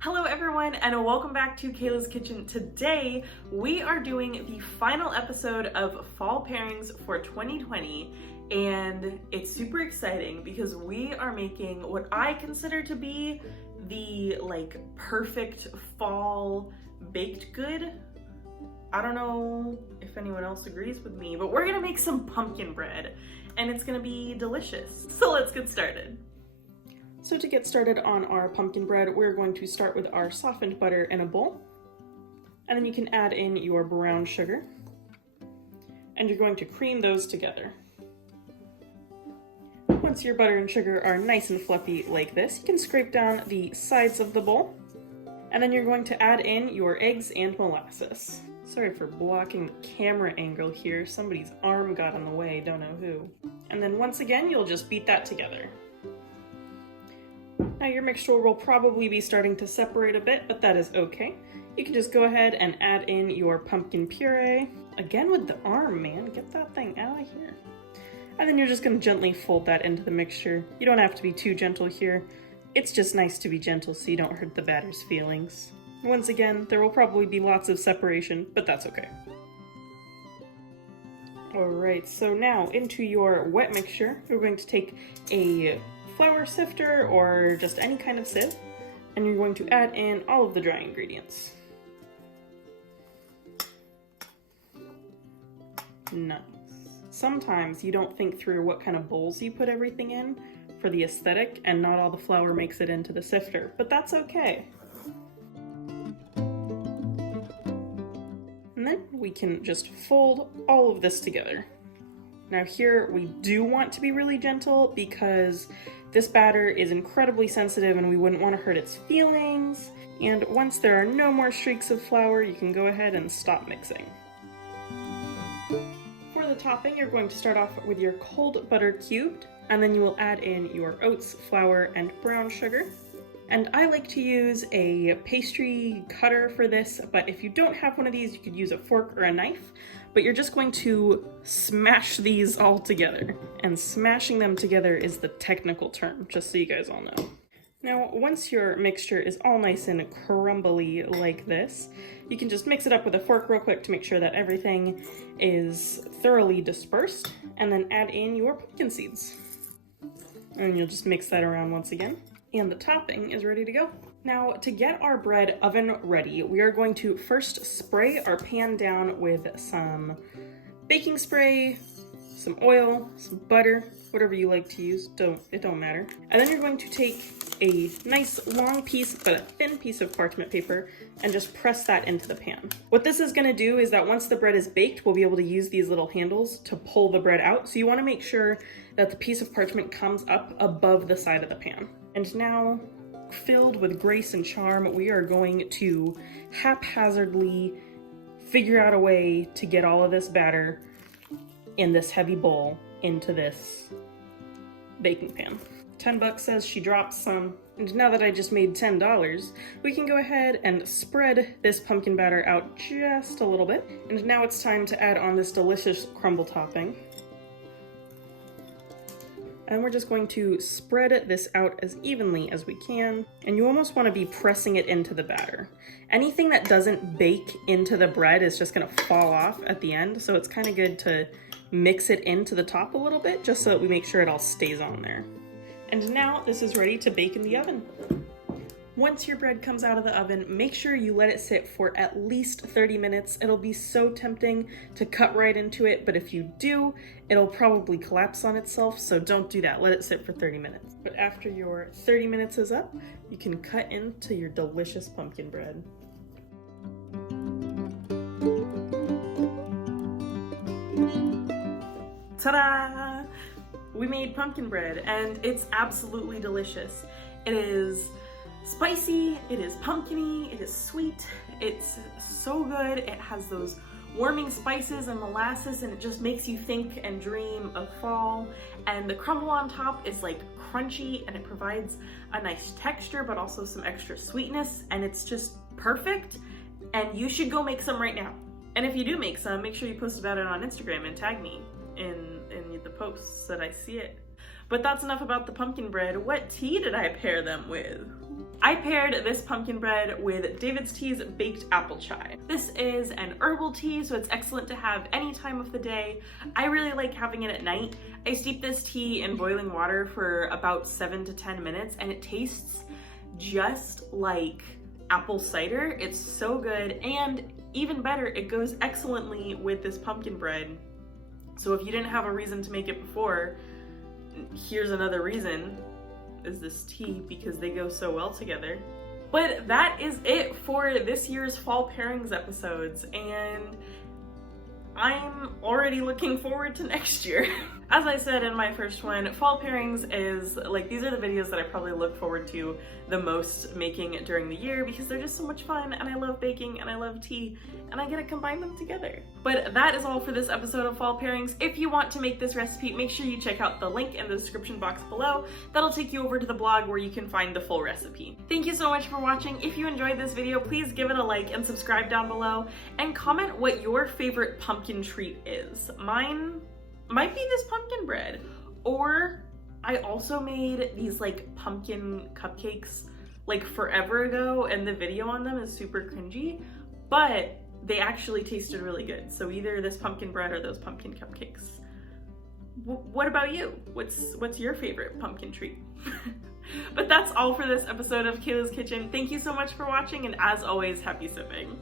Hello everyone and welcome back to Kayla's Kitchen. Today we are doing the final episode of Fall Pairings for 2020 and it's super exciting because we are making what I consider to be the perfect fall baked good. I don't know if anyone else agrees with me, but we're gonna make some pumpkin bread and it's gonna be delicious. So let's get started. So to get started on our pumpkin bread, we're going to start with our softened butter in a bowl. And then you can add in your brown sugar. And you're going to cream those together. Once your butter and sugar are nice and fluffy like this, you can scrape down the sides of the bowl. And then you're going to add in your eggs and molasses. Sorry for blocking the camera angle here. Somebody's arm got in the way, don't know who. And then once again, you'll just beat that together. Now your mixture will probably be starting to separate a bit, but that is okay. You can just go ahead and add in your pumpkin puree. Again with the arm, man, get that thing out of here. And then you're just gonna gently fold that into the mixture. You don't have to be too gentle here. It's just nice to be gentle so you don't hurt the batter's feelings. Once again, there will probably be lots of separation, but that's okay. Alright, so now into your wet mixture, we're going to take a flour sifter or just any kind of sieve, and you're going to add in all of the dry ingredients. Nice. Sometimes you don't think through what kind of bowls you put everything in for the aesthetic, and not all the flour makes it into the sifter, but that's okay. And then we can just fold all of this together. Now here we do want to be really gentle because this batter is incredibly sensitive and we wouldn't want to hurt its feelings. And once there are no more streaks of flour, you can go ahead and stop mixing. For the topping, you're going to start off with your cold butter cubed, and then you will add in your oats, flour, and brown sugar. And I like to use a pastry cutter for this, but if you don't have one of these, you could use a fork or a knife. But you're just going to smash these all together. And smashing them together is the technical term, just so you guys all know. Now, once your mixture is all nice and crumbly like this, you can just mix it up with a fork real quick to make sure that everything is thoroughly dispersed, and then add in your pumpkin seeds. And you'll just mix that around once again. And the topping is ready to go. Now, to get our bread oven ready, we are going to first spray our pan down with some baking spray, some oil, some butter, whatever you like to use, it don't matter. And then you're going to take a nice long piece, but a thin piece of parchment paper, and just press that into the pan. What this is gonna do is that once the bread is baked, we'll be able to use these little handles to pull the bread out. So you wanna make sure that the piece of parchment comes up above the side of the pan. And now, filled with grace and charm, we are going to haphazardly figure out a way to get all of this batter in this heavy bowl into this baking pan. $10 says she dropped some, and now that I just made $10, we can go ahead and spread this pumpkin batter out just a little bit. And now it's time to add on this delicious crumble topping. And we're just going to spread this out as evenly as we can. And you almost want to be pressing it into the batter. Anything that doesn't bake into the bread is just going to fall off at the end. So it's kind of good to mix it into the top a little bit just so that we make sure it all stays on there. And now this is ready to bake in the oven. Once your bread comes out of the oven, make sure you let it sit for at least 30 minutes. It'll be so tempting to cut right into it, but if you do, it'll probably collapse on itself, so don't do that. Let it sit for 30 minutes. But after your 30 minutes is up, you can cut into your delicious pumpkin bread. Ta-da! We made pumpkin bread and it's absolutely delicious. It is spicy, it is pumpkin-y, it is sweet, it's so good. It has those warming spices and molasses and it just makes you think and dream of fall. And the crumble on top is like crunchy and it provides a nice texture but also some extra sweetness, and it's just perfect. And you should go make some right now. And if you do make some, make sure you post about it on Instagram and tag me in the posts so that I see it. But that's enough about the pumpkin bread. What tea did I pair them with? I paired this pumpkin bread with David's Tea's baked apple chai. This is an herbal tea, so it's excellent to have any time of the day. I really like having it at night. I steep this tea in boiling water for about 7 to 10 minutes, and it tastes just like apple cider. It's so good, and even better, it goes excellently with this pumpkin bread. So if you didn't have a reason to make it before, here's another reason, is this tea, because they go so well together. But that is it for this year's Fall Pairings episodes, and I'm already looking forward to next year. As I said in my first one, Fall Pairings is like, these are the videos that I probably look forward to the most making during the year because they're just so much fun, and I love baking and I love tea, and I get to combine them together. But that is all for this episode of Fall Pairings. If you want to make this recipe, make sure you check out the link in the description box below. That'll take you over to the blog where you can find the full recipe. Thank you so much for watching. If you enjoyed this video, please give it a like and subscribe down below, and comment what your favorite pumpkin treat is. Mine might be this pumpkin bread, or I also made these like pumpkin cupcakes like forever ago, and the video on them is super cringy, but they actually tasted really good. So either this pumpkin bread or those pumpkin cupcakes. What about you? What's your favorite pumpkin treat? But that's all for this episode of Kayla's Kitchen. Thank you so much for watching, and as always, happy sipping.